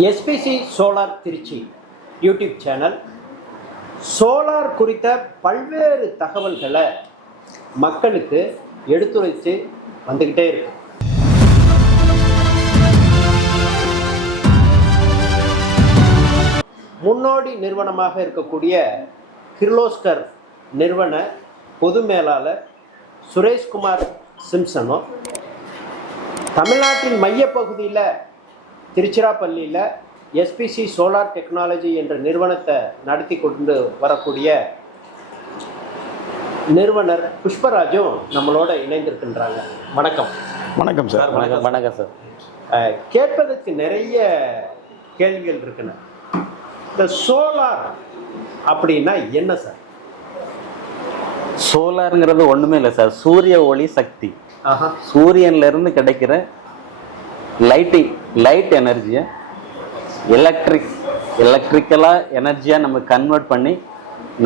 SPC solar Trichy YouTube channel solar குறித்த பல்வேறு தகவல்களை மக்களுக்கு எடுத்துரைத்து வந்துக்கிட்டே இருக்கு. முன்னோடி நிறுவனமாக இருக்கக்கூடிய கிர்லோஸ்கர் நிறுவன பொது மேலாளர் சுரேஷ்குமார் சிம்சனும் தமிழ்நாட்டின் மையப்பகுதியில் திருச்சிராப்பள்ளியில் எஸ்பிசி சோலார் டெக்னாலஜி என்ற நிறுவனத்தை நடத்தி கொண்டு வரக்கூடிய நிறுவனர் புஷ்பராஜும் நம்மளோட இணைந்திருக்கின்றாங்க. வணக்கம். வணக்கம் சார். வணக்கம் சார். கேட்பதற்கு நிறைய கேள்விகள் இருக்குன்னு. இந்த சோலார் அப்படின்னா என்ன சார்? சோலாருங்கிறது ஒண்ணுமே இல்லை சார், சூரிய ஒளி சக்தி. சூரியன்ல இருந்து கிடைக்கிற லைட் எனர்ஜியை எலக்ட்ரிக்கலா எனர்ஜியா நம்ம கன்வெர்ட் பண்ணி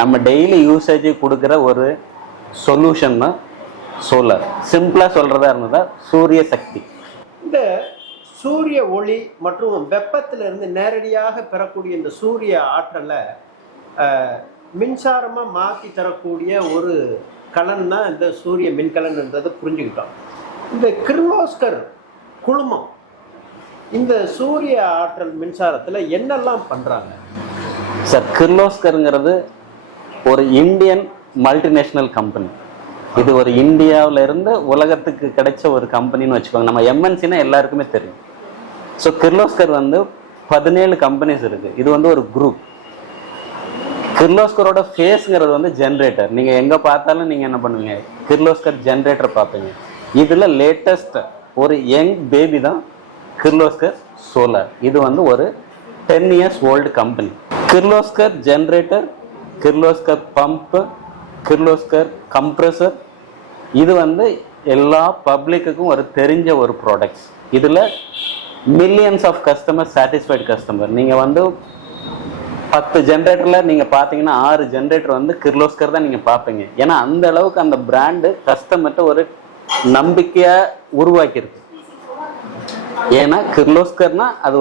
நம்ம டெய்லி யூசேஜ் கொடுக்குற ஒரு சொல்யூஷன் தான் சோலார். சிம்பிளா சொல்றதா இருந்ததா சூரிய சக்தி. இந்த சூரிய ஒளி மற்றும் வெப்பத்திலிருந்து நேரடியாக பெறக்கூடிய இந்த சூரிய ஆற்றலை மின்சாரமாக மாற்றி தரக்கூடிய ஒரு கலன் தான் இந்த சூரிய மின்கலன்ன்றதை புரிஞ்சுக்கிட்டோம். இந்த கிர்லோஸ்கர் குழுமம் இந்த சூரிய ஆற்றல் மின்சாரத்தில் என்னெல்லாம் பண்ணுறாங்க சார்? கிர்லோஸ்கருங்கிறது ஒரு இந்தியன் மல்டிநேஷ்னல் கம்பெனி. இது ஒரு இந்தியாவில இருந்து உலகத்துக்கு கிடைச்ச ஒரு கம்பெனின்னு வச்சுக்கோங்க. நம்ம எம்என்சின்னா எல்லாருக்குமே தெரியும். ஸோ கிர்லோஸ்கர் 17 கம்பெனிஸ் இருக்கு. இது ஒரு குரூப். கிர்லோஸ்கரோட ஃபேஸ்ங்கிறது ஜென்ரேட்டர். நீங்க எங்க பார்த்தாலும் நீங்க என்ன பண்ணுவீங்க, கிர்லோஸ்கர் ஜென்ரேட்டர் பார்ப்பீங்க. இதுல லேட்டஸ்ட் ஒரு யங் பேபி தான் கிர்லோஸ்கர் சோலார். இது ஒரு 10 years old company. Kirloskar generator, Kirloskar pump, Kirloskar compressor, இது எல்லா பப்ளிக்குக்கும் ஒரு தெரிஞ்ச ஒரு ப்ராடக்ட்ஸ். இதுல millions of customer, satisfied customer. நீங்க 10 ஜென்ரேட்டர்ல நீங்க பாத்தீங்கன்னா 6 ஜென்ரேட்டர் கிர்லோஸ்கர் தான் நீங்க பார்ப்பீங்க. ஏன்னா அந்த அளவுக்கு அந்த பிராண்டு கஸ்டமர்கிட்ட ஒரு நம்பிக்கையா உருவாக்கியிருக்கு. ஏன்னா கிர்லோஸ்கர்னா அது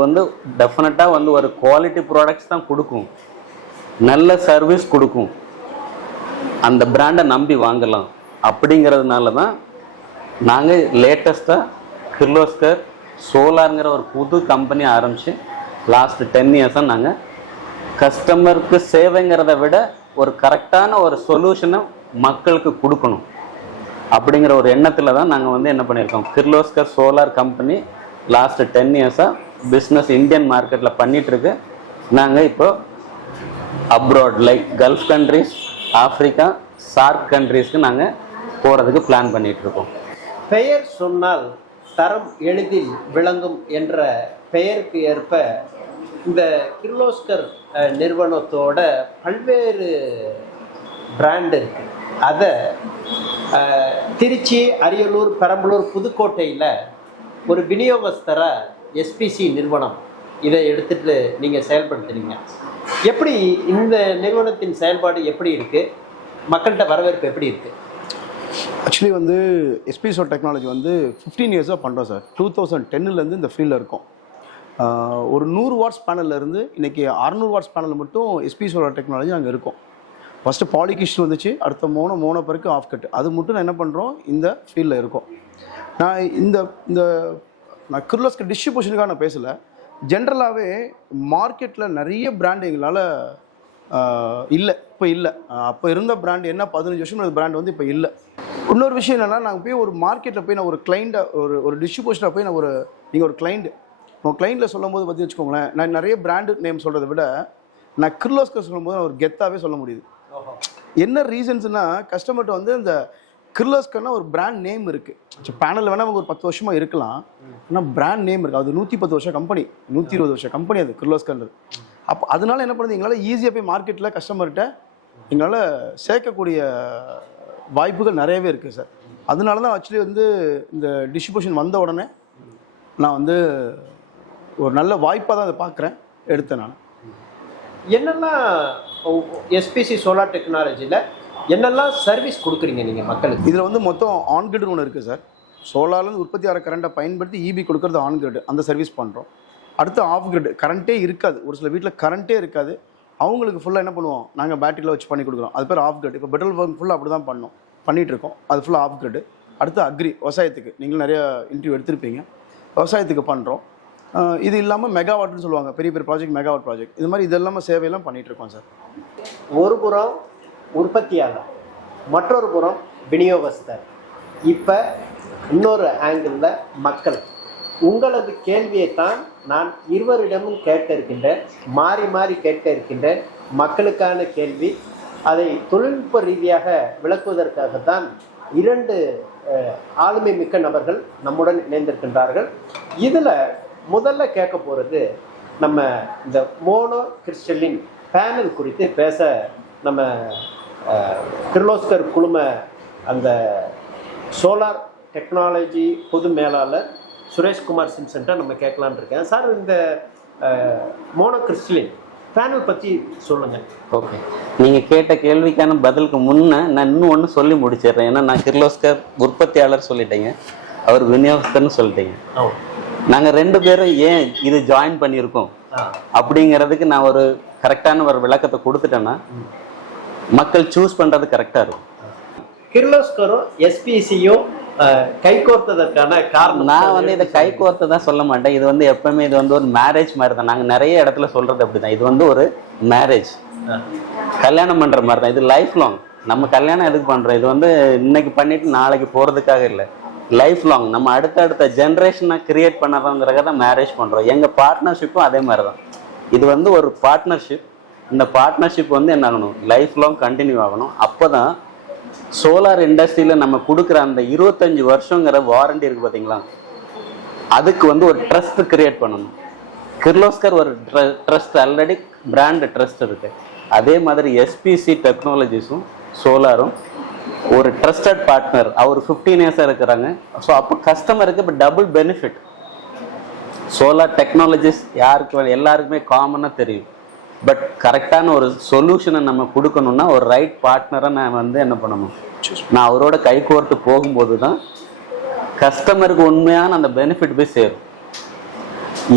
டெஃபினட்டா ஒரு குவாலிட்டி ப்ராடக்ட்ஸ் தான் கொடுக்கும், நல்ல சர்வீஸ் கொடுக்கும், அந்த பிராண்டை நம்பி வாங்கலாம். அப்படிங்கிறதுனால தான் நாங்கள் லேட்டஸ்டாக கிர்லோஸ்கர் சோலாருங்கிற ஒரு புது கம்பெனி ஆரம்பித்து லாஸ்ட் 10 இயர்ஸாக நாங்கள் கஸ்டமருக்கு சேவைங்கிறத விட ஒரு கரெக்டான ஒரு சொல்யூஷனை மக்களுக்கு கொடுக்கணும் அப்படிங்கிற ஒரு எண்ணத்தில் தான் நாங்கள் என்ன பண்ணியிருக்கோம், கிர்லோஸ்கர் சோலார் கம்பெனி லாஸ்ட் 10 இயர்ஸாக பிஸ்னஸ் இந்தியன் மார்க்கெட்டில் பண்ணிகிட்ருக்கு. நாங்கள் இப்போ abroad like Gulf countries, Africa, SAARC கண்ட்ரிஸ்க்கு நாங்கள் போகிறதுக்கு பிளான் பண்ணிகிட்ருக்கோம். பெயர் சொன்னால் தரம் எளிதில் விளங்கும் என்ற பெயருக்கு ஏற்ப இந்த கிர்லோஸ்கர் நிறுவனத்தோட பல்வேறு பிராண்டு இருக்கு. அதை திருச்சி, அரியலூர், பெரம்பலூர், புதுக்கோட்டையில் ஒரு விநியோகஸ்தர எஸ்பிசி நிறுவனம் இதை எடுத்துட்டு நீங்கள் செயல்படுத்துறீங்க. எப்படி இந்த நிறுவனத்தின் செயல்பாடு எப்படி இருக்கு, மக்கள்கிட்ட வரவேற்பு எப்படி இருக்கு? ஆக்சுவலி எஸ்பிசி டெக்னாலஜி 15 இயர்ஸாக பண்ணுறோம் சார். 2010 இந்த ஃபீல்டில் இருக்கும். ஒரு 100 வாட்ஸ் பேனல்லேருந்து இன்றைக்கி 600 வாட்ஸ் பேனல் மட்டும் எஸ்பிசி சோலார் டெக்னாலஜி அங்கே இருக்கும். ஃபஸ்ட்டு பாலிகிஷன் வந்துச்சு, அடுத்த மோனோ பிறகு ஆஃப் கட். அது மட்டும் நான் என்ன பண்ணுறோம், இந்த ஃபீல்டில் இருக்கும். நான் கிர்லோஸ்கர் டிஸ்ட்ரிபியூஷனுக்காக நான் பேசலை. ஜென்ரலாகவே மார்க்கெட்டில் நிறைய பிராண்டு எங்களால் இல்லை, இப்போ இல்லை. அப்போ இருந்த பிராண்டு என்ன 15 வருஷம் பிராண்ட் இப்போ இல்லை. இன்னொரு விஷயம் என்னென்னா, நாங்கள் போய் ஒரு மார்க்கெட்டில் போய் நான் ஒரு கிளைண்ட்டை ஒரு டிஸ்ட்ரிபியூஷனாக போய் நான் நீங்கள் ஒரு கிளைண்ட்டு உங்கள் கிளைண்ட்டில் சொல்லும் போது பற்றி வச்சுக்கோங்களேன், நான் நிறைய பிராண்டு நேம் சொல்கிறத விட நான் கிர்லோஸ்கர் சொல்லும்போது நான் ஒரு கெத்தாகவே சொல்ல முடியுது. என்ன ரீசன்ஸ்னா, கஸ்டமர்கிட்ட இந்த கிர்லோஸ்கர்னா ஒரு பிராண்ட் நேம் இருக்குது. பேனல் வேணால் அவங்க ஒரு 10 வருஷமாக இருக்கலாம், ஆனால் பிராண்ட் நேம் இருக்குது. அது 110 வருஷம் கம்பெனி, 120 வருஷம் கம்பெனி அது கிர்லோஸ்கர்ன்றது. அப்போ அதனால என்ன பண்ணுது, எங்களால் ஈஸியாக போய் மார்க்கெட்டில் கஸ்டமர்கிட்ட எங்களால் சேர்க்கக்கூடிய வாய்ப்புகள் நிறையவே இருக்குது சார். அதனால தான் ஆக்சுவலி இந்த டிஸ்ட்ரிபியூஷன் வந்த உடனே நான் ஒரு நல்ல வாய்ப்பாக தான் அதை பார்க்குறேன், எடுத்தேன். நான் என்னெல்லாம் எஸ்பிசி சோலார் டெக்னாலஜியில் என்னெல்லாம் சர்வீஸ் கொடுக்குறீங்க நீங்கள் மக்களுக்கு? இதில் மொத்தம் ஆன்கிரிட்னு ஒன்று இருக்குது சார். சோலார்லேருந்து உற்பத்தி ஆகிற கரண்ட்டை பயன்படுத்தி இபி கொடுக்குறது ஆன்கிரிட், அந்த சர்வீஸ் பண்ணுறோம். அடுத்து ஆஃப் கிரிட், கரண்ட்டே இருக்காது, ஒரு சில வீட்டில் கரண்ட்டே இருக்காது, அவங்களுக்கு ஃபுல்லாக என்ன பண்ணுவோம், நாங்கள் பேட்டரியில் வச்சு பண்ணி கொடுக்குறோம். அது பேர் ஆஃப் கிரிட். இப்போ பெட்ரோல் பங்க் ஃபுல்லாக அப்படி தான் பண்ணிகிட்டு இருக்கோம். அது ஃபுல்லாக ஆஃப் கிரிட். அடுத்து அக்ரி, விவசாயத்துக்கு நீங்களும் நிறைய இன்டர்வியூ எடுத்திருப்பீங்க, விவசாயத்துக்கு பண்ணுறோம். இது இல்லாமல் மெகாவாட்னு சொல்லுவாங்க, பெரிய பெரிய ப்ராஜெக்ட் மெகாவாட் ப்ராஜெக்ட், இது மாதிரி இது இல்லாமல் சேவையெல்லாம் பண்ணிகிட்ருக்கோம் சார். ஒரு புறம் உற்பத்தியாளர், மற்றொரு புறம் விநியோகஸ்தர். இப்போ இன்னொரு ஆங்கிளில் மக்கள். உங்களது கேள்வியைத்தான் நான் இருவரிடமும் கேட்க இருக்கின்றேன், மாறி மாறி கேட்க இருக்கின்றேன். மக்களுக்கான கேள்வி, அதை தொழில்நுட்ப ரீதியாக விளக்குவதற்காகத்தான் 2 ஆளுமை மிக்க நபர்கள் நம்முடன் இணைந்திருக்கின்றார்கள். இதில் முதல்ல கேட்க போகிறது, நம்ம இந்த மோனோ கிறிஸ்டலின் பேனல் குறித்து பேச நம்ம கிர்லோஸ்கர் குழும அந்த சோலார் டெக்னாலஜி பொது மேலாளர் சுரேஷ்குமார் சிம்சன்ட்ட நம்ம கேட்கலான்னு இருக்கேன். சார், இந்த மோனோ கிறிஸ்டலின் பேனல் பற்றி சொல்லுங்கள். ஓகே, நீங்கள் கேட்ட கேள்விக்கான பதிலுக்கு முன்னே நான் இன்னும் ஒன்று சொல்லி முடிச்சிடுறேன். ஏன்னா நான் கிர்லோஸ்கர் உற்பத்தியாளர் சொல்லிட்டேங்க, அவர் விநியோகஸ்தர்னு சொல்லிட்டேங்க. நாங்கள் 2 பேரும் ஏன் இது ஜாயின் பண்ணியிருக்கோம் அப்படிங்கிறதுக்கு நான் ஒரு கரெக்டான ஒரு விளக்கத்தை கொடுத்துட்டேன்னா மக்கள் சூஸ் பண்ணுறது கரெக்டாக இருக்கும். கிர்லோஸ்கரும் எஸ்பிசியும் கைகோர்த்ததற்கான காரணம், நான் வந்து இதை கைகோர்த்து தான் சொல்ல மாட்டேன். இது வந்து எப்பவுமே இது வந்து ஒரு மேரேஜ் மாதிரி தான். நாங்கள் நிறைய இடத்துல சொல்றது அப்படிதான். இது வந்து ஒரு மேரேஜ், கல்யாணம் பண்ற மாதிரி தான். இது லைஃப் லாங். நம்ம கல்யாணம் எதுக்கு பண்றோம், இது வந்து இன்னைக்கு பண்ணிட்டு நாளைக்கு போறதுக்காக இல்லை, லைஃப் லாங். நம்ம அடுத்த ஜென்ரேஷனை கிரியேட் பண்ணறோங்கிறத தான் மேரேஜ் பண்றோம். எங்க பார்ட்னர்ஷிப்பும் அதே மாதிரி தான். இது வந்து ஒரு பார்ட்னர்ஷிப். இந்த பார்ட்னர்ஷிப் வந்து என்ன ஆகணும், லைஃப் லாங் கண்டினியூ ஆகணும். அப்போதான் சோலார் இண்டஸ்ட்ரியில் நம்ம கொடுக்குற அந்த 25 வருஷங்கிற வாரண்டி இருக்கு பார்த்தீங்களா, அதுக்கு வந்து ஒரு ட்ரஸ்ட் கிரியேட் பண்ணணும். கிர்லோஸ்கர் ஒரு ட்ரஸ்ட், ஆல்ரெடி பிராண்ட் ட்ரஸ்ட் இருக்கு. அதே மாதிரி எஸ்பிசி டெக்னாலஜிஸும் சோலாரும் ஒரு ட்ரஸ்டட் பார்ட்னர். அவர் 15 இயர்ஸாக இருக்கிறாங்க. ஸோ அப்போ கஸ்டமருக்கு இப்போ டபுள் பெனிஃபிட். சோலார் டெக்னாலஜிஸ் யாருக்கு எல்லாருக்குமே காமனாக தெரியும். பட் கரெக்டான ஒரு சொல்யூஷனை நம்ம கொடுக்கணும்னா ஒரு ரைட் பார்ட்னரை நான் வந்து என்ன பண்ணணும், நான் அவரோட கைகோர்த்து போகும்போது தான் கஸ்டமருக்கு உண்மையான அந்த பெனிஃபிட் போய் சேரும்.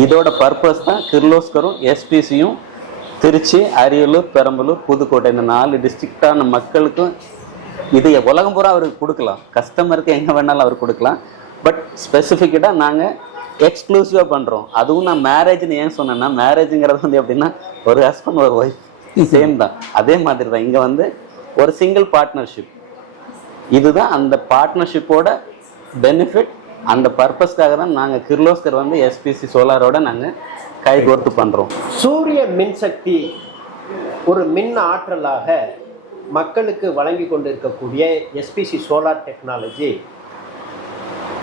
இதோட பர்பஸ் தான் கிர்லோஸ்கரும் எஸ்பிசியும் திருச்சி, அரியலூர், பெரம்பலூர், புதுக்கோட்டை இந்த 4 டிஸ்ட்ரிக்டான மக்களுக்கும் இது உலகம் பூரா அவருக்கு கொடுக்கலாம். கஸ்டமருக்கு எங்கே வேணாலும் அவர் கொடுக்கலாம். பட் ஸ்பெசிஃபிக்காக நாங்கள் எக்ஸ்க்ளூசிவாக பண்ணுறோம். அதுவும் நான் மேரேஜ்னு ஏன் சொன்னேன்னா, மேரேஜுங்கிறது வந்து எப்படின்னா ஒரு ஹஸ்பண்ட் ஒரு ஒய்ஃப் சேம் தான். அதே மாதிரி தான் இங்கே வந்து ஒரு சிங்கிள் பார்ட்னர்ஷிப். இதுதான் அந்த பார்ட்னர்ஷிப்போட பெனிஃபிட். அந்த பர்பஸ்க்காக தான் நாங்கள் கிர்லோஸ்கர் வந்து எஸ்பிசி சோலாரோட நாங்கள் கைகோர்த்து பண்ணுறோம். சூரிய மின்சக்தி ஒரு மின் ஆற்றலாக மக்களுக்கு வழங்கி கொண்டிருக்கக்கூடிய எஸ்பிசி சோலார் டெக்னாலஜி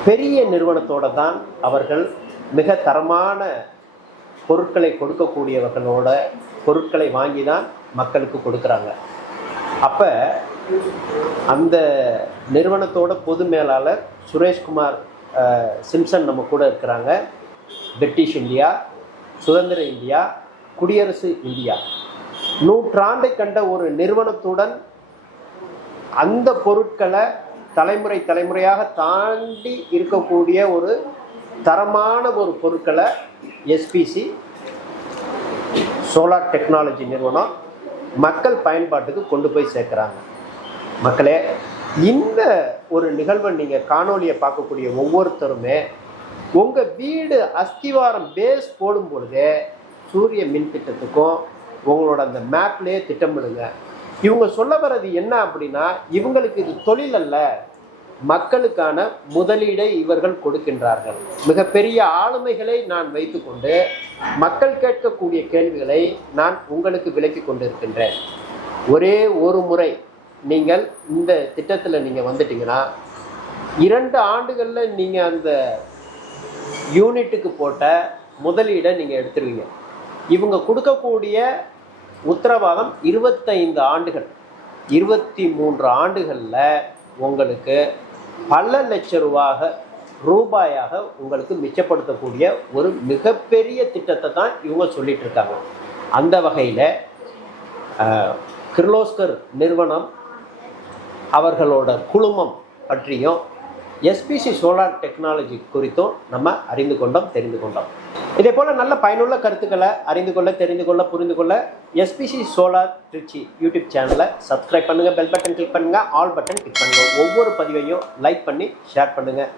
பெரிய நிறுவனத்தோடு தான் அவர்கள் மிக தரமான பொருட்களை கொடுக்கக்கூடியவர்களோட பொருட்களை வாங்கி தான் மக்களுக்கு கொடுக்குறாங்க. அப்போ அந்த நிறுவனத்தோட பொது மேலாளர் சுரேஷ்குமார் சிம்சன் நம்ம கூட இருக்கிறாங்க. பிரிட்டிஷ் இந்தியா, சுதந்திர இந்தியா, குடியரசு இந்தியா, 100 கண்ட ஒரு நிறுவனத்துடன் அந்த பொருட்களை தலைமுறையாக தாண்டி இருக்கக்கூடிய ஒரு தரமான ஒரு பொருட்களை எஸ்பிசி சோலார் டெக்னாலஜி நிறுவனம் மக்கள் பயன்பாட்டுக்கு கொண்டு போய் சேர்க்குறாங்க. மக்களே, இந்த ஒரு நிகழ்வை நீங்கள் காணொலியை பார்க்கக்கூடிய ஒவ்வொருத்தருமே உங்கள் வீடு அஸ்திவாரம் பேஸ் போடும் பொழுதே சூரிய மின் திட்டத்துக்கும் உங்களோட அந்த மேப்லேயே திட்டமிடுங்க. இவங்க சொல்ல வர்றது என்ன அப்படின்னா, இவங்களுக்கு இது தொழில் அல்ல, மக்களுக்கான முதலீடை இவர்கள் கொடுக்கின்றார்கள். மிகப்பெரிய ஆளுமைகளை நான் வைத்துக்கொண்டு மக்கள் கேட்கக்கூடிய கேள்விகளை நான் உங்களுக்கு விளக்கி கொண்டிருக்கின்றேன். ஒரே ஒரு முறை நீங்கள் இந்த திட்டத்தில் நீங்கள் வந்துட்டீங்கன்னா 2 ஆண்டுகளில் நீங்கள் அந்த யூனிட்டுக்கு போட்ட முதலீடை நீங்கள் எடுத்துருவீங்க. இவங்க கொடுக்கக்கூடிய உத்தரவாதம் 25 ஆண்டுகள், 23 ஆண்டுகளில் உங்களுக்கு பல லட்ச ரூபாயாக உங்களுக்கு மிச்சப்படுத்தக்கூடிய ஒரு மிகப்பெரிய திட்டத்தை தான் இவங்க சொல்லிட்டு இருக்காங்க. அந்த வகையில் கிர்லோஸ்கர் நிறுவனம் அவர்களோட குழுமம் பற்றியும் எஸ்பிசி சோலார் டெக்னாலஜி குறித்தும் நம்ம அறிந்து கொண்டோம், தெரிந்து கொண்டோம். இதே போல் நல்ல பயனுள்ள கருத்துக்களை அறிந்து கொள்ள, தெரிந்து கொள்ள, புரிந்து கொள்ள எஸ்பிசி சோலார் திருச்சி யூடியூப் சேனலை சப்ஸ்கிரைப் பண்ணுங்கள், பெல் பட்டன் கிளிக் பண்ணுங்கள், ஆல் பட்டன் கிளிக் பண்ணுங்கள். ஒவ்வொரு பதிவையும் லைக் பண்ணி ஷேர் பண்ணுங்கள்.